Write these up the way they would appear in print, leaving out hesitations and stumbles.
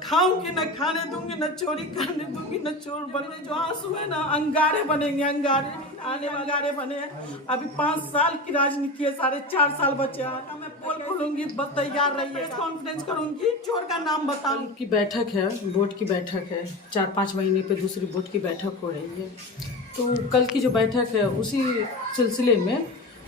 खाऊंगी, न खाने दूंगी, न चोरी करने दूंगी, न चोर बनने जो आंसू है ना अंगारे बनेंगे, अंगारे आने अंगारे बने हैं। अभी 5 साल की राजनीति है, 4.5 साल बचे हैं। मैं पोल खोलूंगी, बस तैयार रहिए, कॉन्फ्रेंस करूंगी, चोर का नाम बताऊं। की बैठक है, बोर्ड की बैठक है, 4-5 महीने पे दूसरी बोर्ड की बैठक हो रही है। तो कल की जो बैठक है उसी सिलसिले में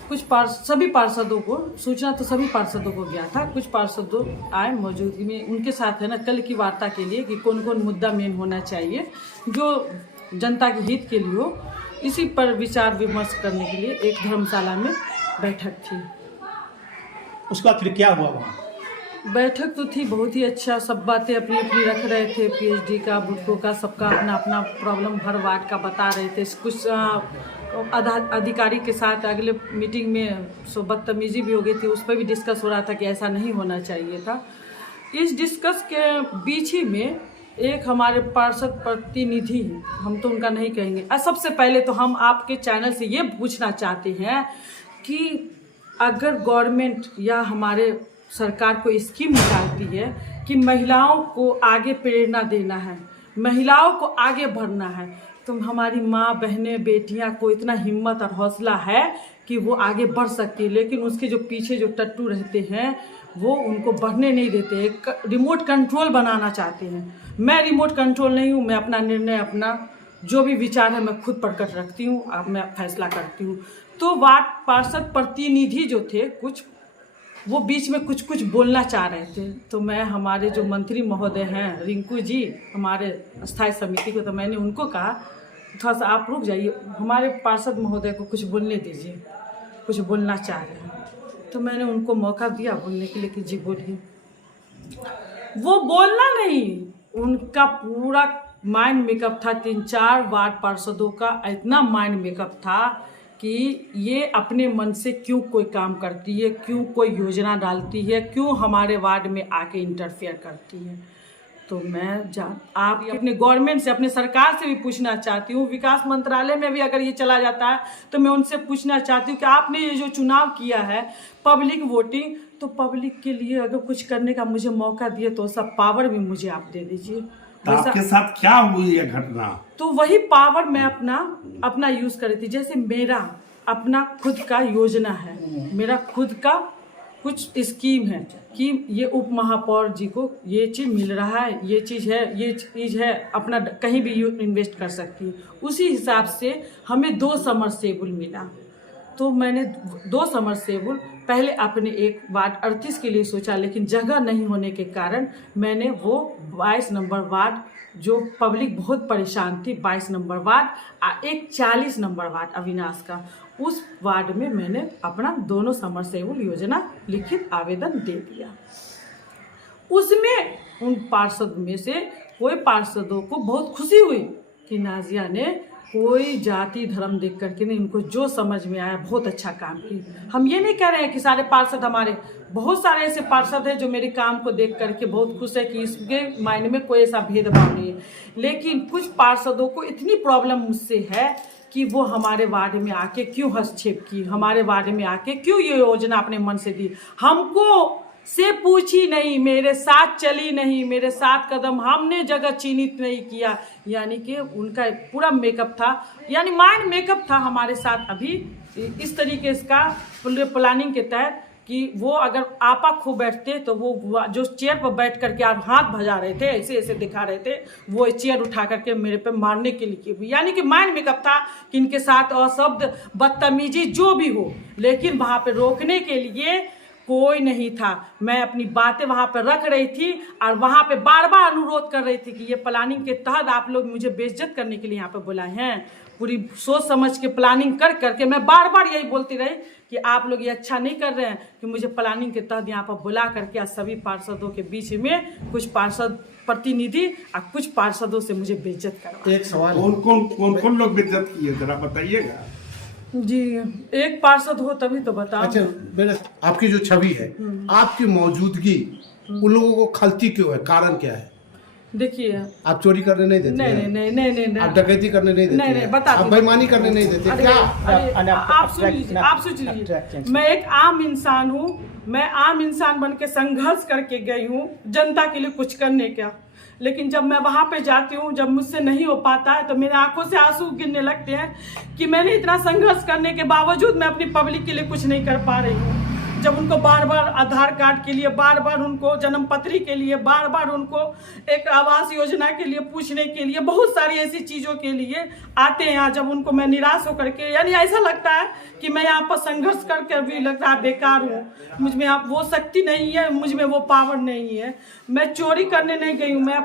कुछ सभी पार्षदों को सूचना तो सभी पार्षदों को गया था। कुछ पार्षदों आए मौजूदगी में, उनके साथ है ना कल की वार्ता के लिए कि कौन कौन मुद्दा मेन होना चाहिए जो जनता के हित के लिए हो, इसी पर विचार विमर्श करने के लिए एक धर्मशाला में बैठक थी। उसका फिर क्या हुआ वहाँ? बैठक तो थी बहुत ही अच्छा, सब बातें अपनी अपनी रख रहे थे, पीएचडी का, बुटको का, सबका अपना अपना प्रॉब्लम हर वार्ड का बता रहे थे। कुछ अधिकारी के साथ अगले मीटिंग में बदतमीजी भी हो गई थी, उस पर भी डिस्कस हो रहा था कि ऐसा नहीं होना चाहिए था। इस डिस्कस के बीच ही में एक हमारे पार्षद प्रतिनिधि, हम तो उनका नहीं कहेंगे, सबसे पहले तो हम आपके चैनल से ये पूछना चाहते हैं कि अगर गवर्नमेंट या हमारे सरकार को स्कीम निकालती है कि महिलाओं को आगे प्रेरणा देना है, महिलाओं को आगे बढ़ना है, तो हमारी माँ बहनें बेटियां को इतना हिम्मत और हौसला है कि वो आगे बढ़ सकती है, लेकिन उसके जो पीछे जो टट्टू रहते हैं वो उनको बढ़ने नहीं देते, एक रिमोट कंट्रोल बनाना चाहते हैं। मैं रिमोट कंट्रोल नहीं हूँ, मैं अपना निर्णय, अपना जो भी विचार है मैं खुद प्रकट रखती हूँ, अब मैं फैसला करती हूँ। तो वार्ड पार्षद प्रतिनिधि जो थे कुछ, वो बीच में कुछ कुछ बोलना चाह रहे थे। तो मैं हमारे जो मंत्री महोदय हैं रिंकू जी, हमारे स्थायी समिति को, तो मैंने उनको कहा थोड़ा सा आप रुक जाइए, हमारे पार्षद महोदय को कुछ बोलने दीजिए, कुछ बोलना चाह रहे हैं। तो मैंने उनको मौका दिया बोलने के लिए कि जी बोलिए। वो बोलना नहीं, उनका पूरा माइंड मेकअप था, 3-4 वार्ड पार्षदों का इतना माइंड मेकअप था कि ये अपने मन से क्यों कोई काम करती है, क्यों कोई योजना डालती है, क्यों हमारे वार्ड में आके इंटरफेयर करती है। तो मैं आप अपने गवर्नमेंट से, अपने सरकार से भी पूछना चाहती हूँ, विकास मंत्रालय में भी अगर ये चला जाता है तो मैं उनसे पूछना चाहती हूँ कि आपने ये जो चुनाव किया है पब्लिक वोटिंग, तो पब्लिक के लिए अगर कुछ करने का मुझे मौका दिए तो सब पावर भी मुझे आप दे दीजिए। तो आपके साथ क्या हुई ये घटना? तो वही पावर मैं अपना यूज कर रही थी। जैसे मेरा अपना खुद का योजना है, मेरा खुद का कुछ स्कीम है कि ये उप महापौर जी को ये चीज़ मिल रहा है, ये चीज़ है, अपना कहीं भी इन्वेस्ट कर सकती है। उसी हिसाब से हमें 2 समरसेबुल मिला, तो मैंने 2 समरसेबुल पहले अपने एक वार्ड 38 के लिए सोचा, लेकिन जगह नहीं होने के कारण मैंने वो 22 नंबर वार्ड, जो पब्लिक बहुत परेशान थी, 22 नंबर वार्ड, एक 40 नंबर वार्ड अविनाश का, उस वार्ड में मैंने अपना दोनों समरसेबुल योजना लिखित आवेदन दे दिया। उसमें उन पार्षद में से कोई पार्षदों को बहुत खुशी हुई कि नाजिया ने कोई जाति धर्म देख करके नहीं, उनको जो समझ में आया बहुत अच्छा काम किया। हम ये नहीं कह रहे हैं कि सारे पार्षद, हमारे बहुत सारे ऐसे पार्षद हैं जो मेरे काम को देख करके बहुत खुश है कि इसके मायने में कोई ऐसा भेदभाव नहीं है, लेकिन कुछ पार्षदों को इतनी प्रॉब्लम मुझसे है कि वो हमारे वार्ड में आके क्यों हस्तक्षेप की, हमारे वार्ड में आके क्यों ये योजना अपने मन से दी, हमको से पूछी नहीं, मेरे साथ चली नहीं, मेरे साथ कदम हमने जगह चिन्हित नहीं किया। यानी कि उनका पूरा मेकअप था, यानी माइंड मेकअप था हमारे साथ अभी इस तरीके का प्लानिंग के तहत कि वो अगर आपा खो बैठते तो वो जो चेयर पर बैठ करके आप हाथ भजा रहे थे, ऐसे ऐसे दिखा रहे थे, वो चेयर उठा करके मेरे पे मारने के लिए, यानी कि माइंड मेकअप था कि इनके साथ अशब्द बदतमीजी जो भी हो, लेकिन वहाँ पे रोकने के लिए कोई नहीं था। मैं अपनी बातें वहाँ पर रख रही थी और वहाँ पे बार बार अनुरोध कर रही थी कि ये प्लानिंग के तहत आप लोग मुझे बेइज्जत करने के लिए यहाँ पे बुलाए हैं। पूरी सोच समझ के प्लानिंग कर करके मैं बार बार यही बोलती रही कि आप लोग ये अच्छा नहीं कर रहे हैं कि मुझे प्लानिंग के तहत यहाँ पर बुला करके आज सभी पार्षदों के बीच में कुछ पार्षद प्रतिनिधि और कुछ पार्षदों से मुझे बेइज्जत करवा। एक सवाल, कौन लोग बेइज्जत किए जरा बताइएगा। जी, एक पार्षद हो तभी तो बताओ। अच्छा, मेरे आपकी जो छवि है, आपकी मौजूदगी उन लोगों को खलती क्यों है, कारण क्या है? देखिए, आप चोरी करने नहीं देते? नहीं, आप डकैती करने नहीं देते? नहीं, बता, आप बेईमानी करने नहीं देते? क्या आप सुन लीजिए, मैं एक आम इंसान हूँ, मैं आम इंसान बन के संघर्ष करके गई हूँ जनता के लिए कुछ करने का, लेकिन जब मैं वहाँ पे जाती हूँ, जब मुझसे नहीं हो पाता है तो मेरे आंखों से आंसू गिरने लगते हैं कि मैंने इतना संघर्ष करने के बावजूद मैं अपनी पब्लिक के लिए कुछ नहीं कर पा रही हूँ। जब उनको बार बार आधार कार्ड के लिए, बार बार उनको जन्म पत्री के लिए, बार बार उनको एक आवास योजना के लिए पूछने के लिए, बहुत सारी ऐसी चीज़ों के लिए आते हैं यहाँ, जब उनको मैं निराश होकर के, यानी ऐसा लगता है कि मैं यहाँ पर संघर्ष करके भी लगता है बेकार हूँ, मुझ में आप वो शक्ति नहीं है, मुझ में वो पावर नहीं है। मैं चोरी करने नहीं गई हूँ, मैं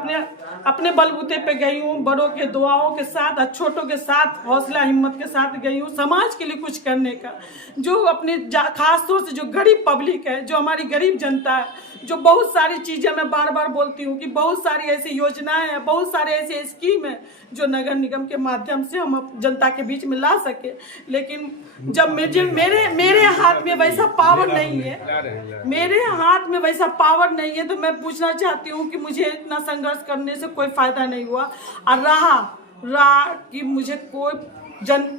अपने बलबूते पे गई हूँ, बड़ों के दुआओं के साथ और छोटों के साथ हौसला हिम्मत के साथ गई हूँ समाज के लिए कुछ करने का। जो अपने खास तौर से जो गरीब पब्लिक है, जो हमारी गरीब जनता है, जो बहुत सारी चीज़ें मैं बार बार बोलती हूँ कि बहुत सारी ऐसी योजनाएं हैं, बहुत सारे ऐसे स्कीम है जो नगर निगम के माध्यम से हम जनता के बीच में ला सके, लेकिन जब मेरे हाथ में वैसा पावर नहीं है, मेरे हाथ में वैसा पावर नहीं है, तो मैं पूछना चाहती हूँ कि मुझे इतना संघर्ष करने से कोई फायदा नहीं हुआ। और रहा कि मुझे कोई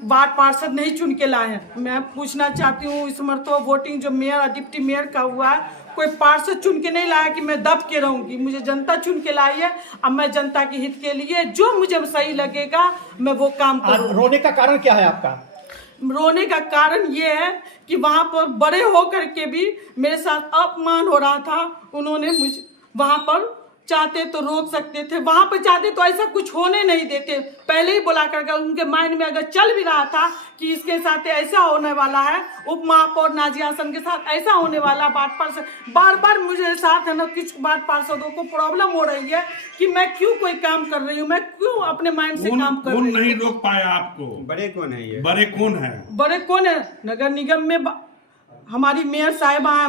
वार्ड पार्षद नहीं चुन के लाए हैं। मैं पूछना चाहती हूँ, इस मरतबा वोटिंग जो मेयर और डिप्टी मेयर का हुआ है, कोई पार्षद चुन के नहीं लाया कि मैं दब के रहूंगी, मुझे जनता चुन के लाई है। अब मैं जनता के हित के लिए जो मुझे सही लगेगा मैं वो काम करूँ। रोने का कारण क्या है आपका? रोने का कारण ये है कि वहाँ पर बड़े होकर के भी मेरे साथ अपमान हो रहा था। उन्होंने मुझे वहाँ पर चाहते तो रोक सकते थे, वहाँ पर चाहते तो ऐसा कुछ होने नहीं देते, पहले ही बुला करके। उनके माइंड में अगर चल भी रहा था कि इसके साथ ऐसा होने वाला है, उप महापौर नाजिया हसन के साथ ऐसा होने वाला, वार्ड पार्षद बार बार मुझे साथ है ना, कुछ वार्ड पार्षदों को प्रॉब्लम हो रही है कि मैं क्यों कोई काम कर रही हूँ, मैं क्यों अपने माइंड से काम कर रही हूँ। नहीं रोक पाया आपको? बड़े कौन है ये? बड़े कौन है? बड़े कौन है? नगर निगम में हमारी मेयर साहिबा है,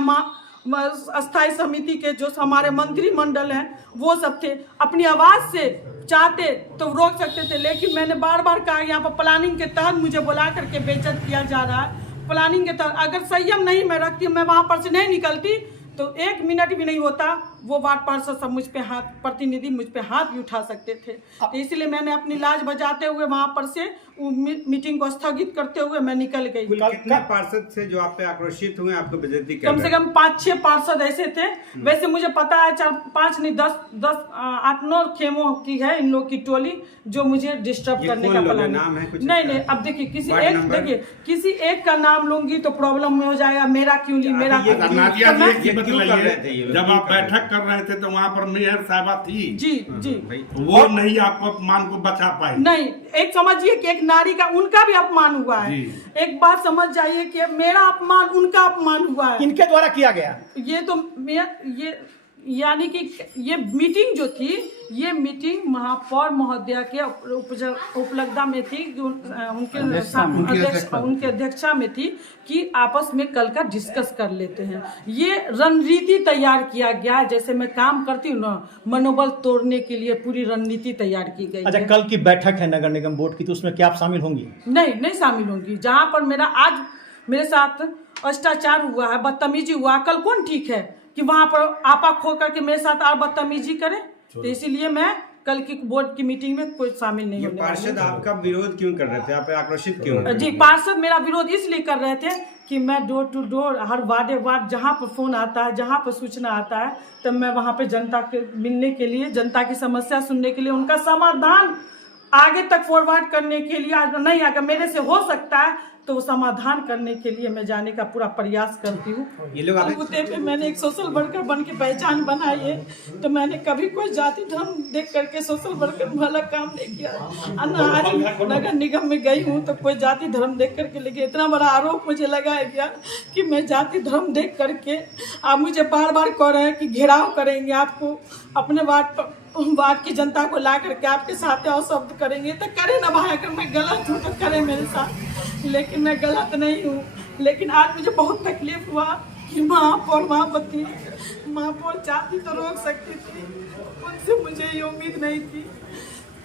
अस्थायी समिति के जो हमारे मंत्रिमंडल हैं वो सब थे। अपनी आवाज से चाहते तो रोक सकते थे, लेकिन मैंने बार बार कहा यहाँ पर प्लानिंग के तहत मुझे बुला करके बेइज्जत किया जा रहा है। प्लानिंग के तहत अगर संयम नहीं मैं रखती, मैं वहाँ पर से नहीं निकलती तो 1 मिनट भी नहीं होता, वो वार्ड पार्षद सब मुझ पे हाथ, प्रतिनिधि मुझ पे हाथ भी उठा सकते थे। तो इसलिए मैंने अपनी लाज बजाते हुए वहाँ पर से मीटिंग को स्थगित करते हुए मैं निकल गई। कितने पार्षद से जो आप पे आक्रोशित हुए, आपको बेइज्जती कर रहे हैं? कम से कम 5-6 पार्षद ऐसे थे। वैसे मुझे पता है 4-5 नहीं 8-9 खेमों की है इन लोग की टोली जो मुझे डिस्टर्ब करने का प्लान। नाम है कुछ? नहीं, अब देखिए किसी एक का नाम लूंगी तो प्रॉब्लम में हो जाएगा, मेरा क्यों ली, मेरा जब आप बैठक कर रहे थे तो वहाँ पर मेयर साहबा थी जी, वो नहीं आपको अपमान को बचा पाई? नहीं, एक समझिए कि एक नारी का उनका भी अपमान हुआ है। एक बात समझ जाइए कि मेरा अपमान उनका अपमान हुआ है। इनके द्वारा किया गया ये तो यानी कि ये मीटिंग जो थी, ये मीटिंग महापौर महोदया के उपलब्धता में थी, उनके अध्यक्षता में थी कि आपस में कल का डिस्कस कर लेते हैं। ये रणनीति तैयार किया गया, जैसे मैं काम करती हूँ ना, मनोबल तोड़ने के लिए पूरी रणनीति तैयार की गई। अच्छा, कल की बैठक है नगर निगम बोर्ड की, तो उसमें क्या आप शामिल होंगी? नहीं शामिल होंगी। जहाँ पर आज मेरे साथ भ्रष्टाचार हुआ है, बदतमीजी हुआ, कल कौन ठीक है कि वहां पर आपा खो करके मेरे साथ और बदतमीजी करें? तो इसीलिए मैं कल की बोर्ड की मीटिंग में कोई शामिल नहीं होने वाली। पार्षद आपका विरोध क्यों कर रहे थे? आप आक्रोशित क्यों? जी, पार्षद मेरा विरोध इसलिए कर रहे थे कि मैं डोर टू डोर हर वार्ड जहाँ पर फोन आता है, जहाँ पर सूचना आता है, तब मैं वहाँ पे जनता के मिलने के लिए, जनता की समस्या सुनने के लिए, उनका समाधान आगे तक फॉरवर्ड करने के लिए, नहीं अगर मेरे से हो सकता है तो वो समाधान करने के लिए मैं जाने का पूरा प्रयास करती हूँ। मैंने एक सोशल वर्कर बन के पहचान बनाई है, तो मैंने कभी कोई जाति धर्म देख करके सोशल वर्कर वाला काम नहीं किया। आज नगर निगम में गई हूँ तो कोई जाति धर्म देख करके, लेकिन इतना बड़ा आरोप मुझे लगाया गया कि मैं जाति धर्म देख करके, आप मुझे बार बार कह रहे हैं कि घेराव करेंगे, आपको अपने वार्ड की जनता को ला करके आपके साथ और शब्द करेंगे, तो करे ना भाई, अगर मैं गलत हूँ तो करे मेरे साथ, लेकिन मैं गलत नहीं हूँ। लेकिन आज मुझे बहुत तकलीफ हुआ कि महापौर चाहती तो रोक सकती थी, उनसे मुझे ये उम्मीद नहीं थी।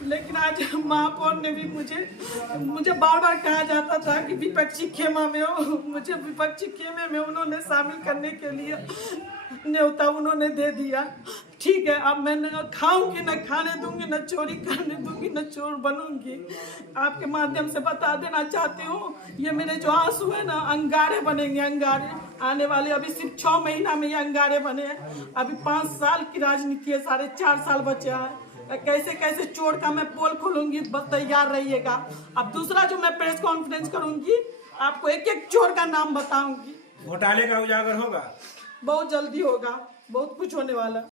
लेकिन आज महापौर ने भी मुझे बार बार कहा जाता था कि विपक्षी खेमा में हो, मुझे विपक्षी खेमे में उन्होंने शामिल करने के लिए न्योता उन्होंने दे दिया। ठीक है, अब मैं न खाऊंगी, न खाने दूंगी, न चोरी करने दूंगी, न चोर बनूंगी। आपके माध्यम से बता देना चाहती हूँ, ये मेरे जो आंसू है ना, अंगारे बनेंगे, अंगारे। आने वाले अभी सिर्फ 6 महीना में ये अंगारे बने हैं। अभी 5 साल की राजनीति है, 4.5 साल बचा है। कैसे कैसे चोर का मैं पोल खोलूंगी, बस तैयार रहिएगा। अब दूसरा जो मैं प्रेस कॉन्फ्रेंस करूंगी, आपको एक एक चोर का नाम बताऊंगी। घोटाले का उजागर होगा। बहुत जल्दी होगा, बहुत कुछ होने वाला।